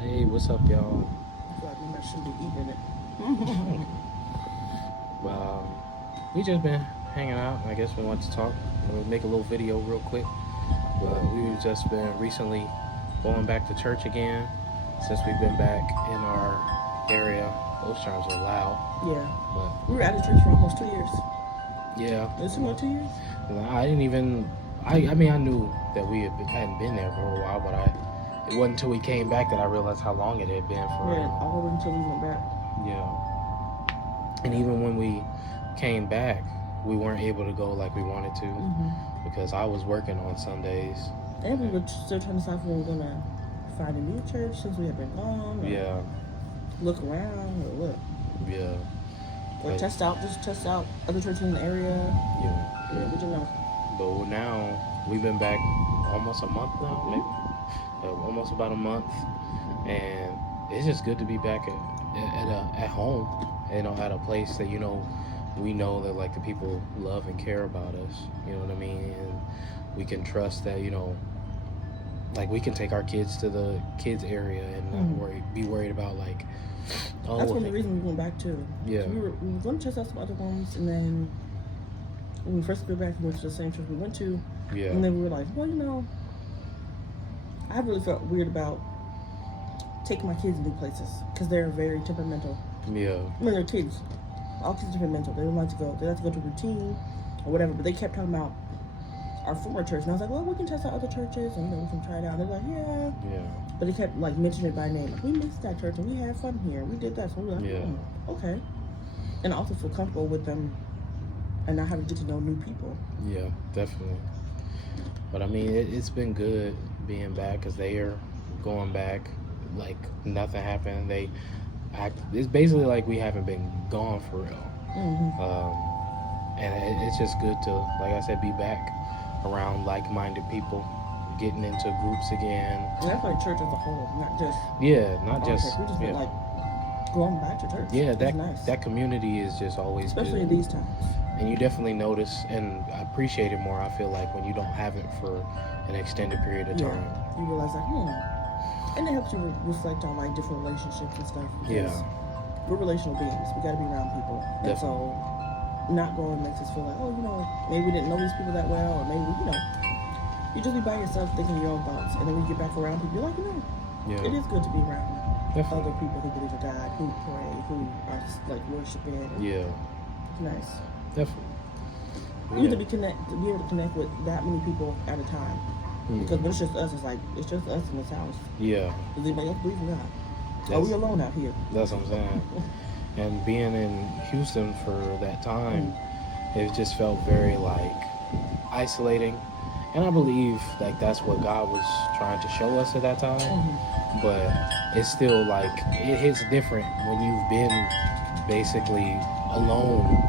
Hey, what's up, y'all? I feel like we should be eating it. Well, we just been hanging out. I guess we want to talk. We'll make a little video real quick. But we've just been recently going back to church again since we've been back in our area. Those terms are loud, Yeah. but We were out of church for almost 2 years. yeah, Is it more 2 years? I didn't even. I mean, I knew that hadn't been there for a while, but it wasn't until we came back that I realized how long it had been for. Yeah, all over until we went back. Yeah. And even when we came back, we weren't able to go like we wanted to because I was working on Sundays. And we were still trying to decide if we were going to find a new church since we had been gone. Or Yeah, look around or what. yeah, Or test out other churches in the area. yeah. Yeah, we didn't know. But now we've been back almost a month now, maybe almost about a month, and it's just good to be back at home, at a place that we know that like the people love and care about us. You know what I mean? And we can trust that like we can take our kids to the kids area and not be worried about like. Oh, that's one of the reasons we went back too. Yeah. So we were going to test out some other ones, and then when we first got back, we went to the same church we went to. Yeah. And then we were like, well, I really felt weird about taking my kids to new places because they're very temperamental. Yeah. I mean, they're kids. All kids are temperamental. They don't like to go. They like to go to routine or whatever. But they kept talking about our former church, and I was like, well, we can test out other churches, and we can try it out. And they're like, yeah. Yeah. But they kept like mentioning it by name. Like, we missed that church, and we had fun here. We did that. So we were like, Yeah. Okay. And I also feel comfortable with them, and not having to get to know new people. Yeah, definitely. But I mean, it's been good being back because they are going back like nothing happened. It's basically like we haven't been gone for real. And it's just good to, like I said, be back around like-minded people, getting into groups again. And that's like church as a whole, not just. Yeah, not just. We just been like going back to church. Yeah, nice. that community is just always especially good. In these times. And you definitely notice and appreciate it more, I feel like, when you don't have it for an extended period of time. You realize like, And it helps you reflect on like different relationships and stuff. Yeah. We're relational beings. We got to be around people. Definitely. And so not going makes us feel like, maybe we didn't know these people that well, or maybe, you just be by yourself thinking your own thoughts. And then when you get back around people, you're like, it is good to be around other people who believe in God, who pray, who are like worshiping. Yeah. It's nice. Definitely. You have to be able to connect with that many people at a time. Because when it's just us, it's just us in this house. Yeah. Does anybody else believe in God? Are we alone out here? That's what I'm saying. And being in Houston for that time, it just felt very like isolating. And I believe like that's what God was trying to show us at that time. But it's still like it hits different when you've been basically alone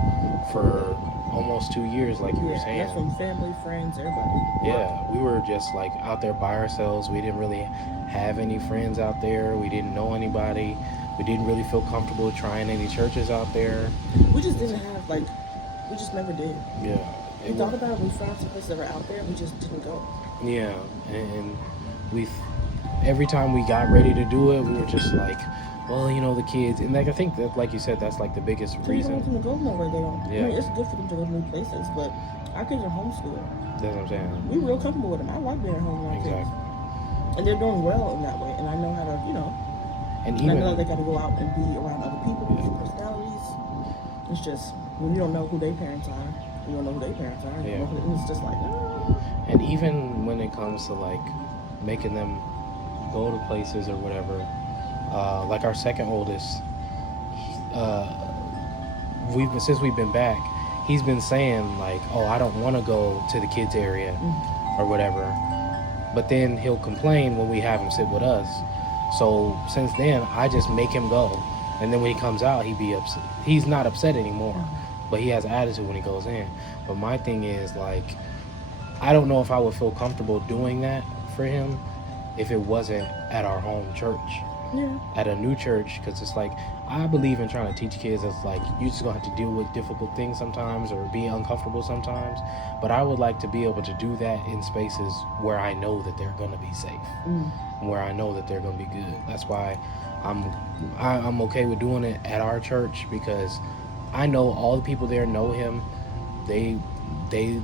for almost 2 years, like you were saying. That's from family, friends, everybody. Yeah, we were just like out there by ourselves. We didn't really have any friends out there. We didn't know anybody. We didn't really feel comfortable trying any churches out there. We just didn't have we just never did. Yeah. We thought about it. We found some places that were out there. We just didn't go. Yeah, and every time we got ready to do it, we were just like, well, the kids, and like I think that, like you said, that's like the biggest reason. You don't want them to go nowhere. They don't. Yeah. I mean, it's good for them to go to new places, but our kids are homeschooled. That's what I'm saying. We're real comfortable with them. I like being at home with my kids, and they're doing well in that way. And I know how to, And I know they got to go out and be around other people, different personalities. It's just when you don't know who their parents are, you don't know who their parents are. Yeah. It's just like. And even when it comes to like making them go to places or whatever, like our second oldest, since we've been back, he's been saying like, oh, I don't want to go to the kids area or whatever, but then he'll complain when we have him sit with us. So since then, I just make him go, and then when he comes out, he'd be upset. He's not upset anymore, but he has attitude when he goes in. But my thing is like, I don't know if I would feel comfortable doing that for him if it wasn't at our home church. at a new church, because it's like, I believe in trying to teach kids it's like you just gonna have to deal with difficult things sometimes or be uncomfortable sometimes, but I would like to be able to do that in spaces where I know that they're gonna be safe, where I know that they're gonna be good. That's why I'm okay with doing it at our church, because I know all the people there know him, they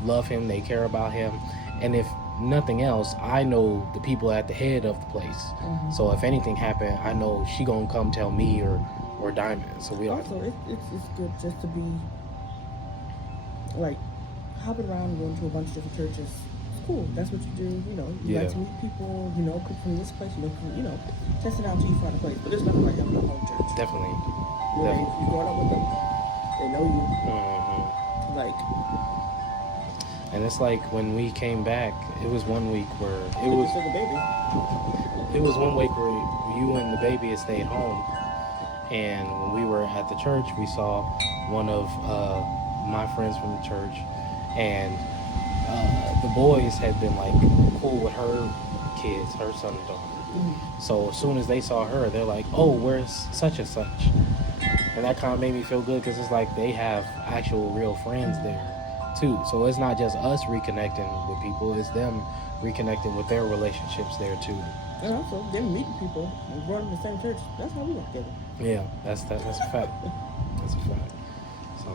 love him, they care about him, and if nothing else, I know the people at the head of the place. So if anything happened, I know she gonna come tell me or Diamond. So we also it's good just to be like hopping around and going to a bunch of different churches. It's cool. That's what you do. You know, you like to meet people. You know, come from this place. You know, test it out till you find a place. But there's nothing like having a home church. Definitely. You're growing up with them. They know you. Like. And it's like when we came back, it was 1 week where it was the baby. It was 1 week where you and the baby had stayed home, and when we were at the church, we saw one of my friends from the church, and the boys had been like cool with her kids, her son and daughter. So as soon as they saw her, they're like, "Oh, where's such and such?" And that kind of made me feel good, because it's like they have actual real friends there too. So it's not just us reconnecting with people, it's them reconnecting with their relationships there too. And also them meeting people and growing up in the same church. That's how we got together. Yeah, that's a fact. That's a fact. So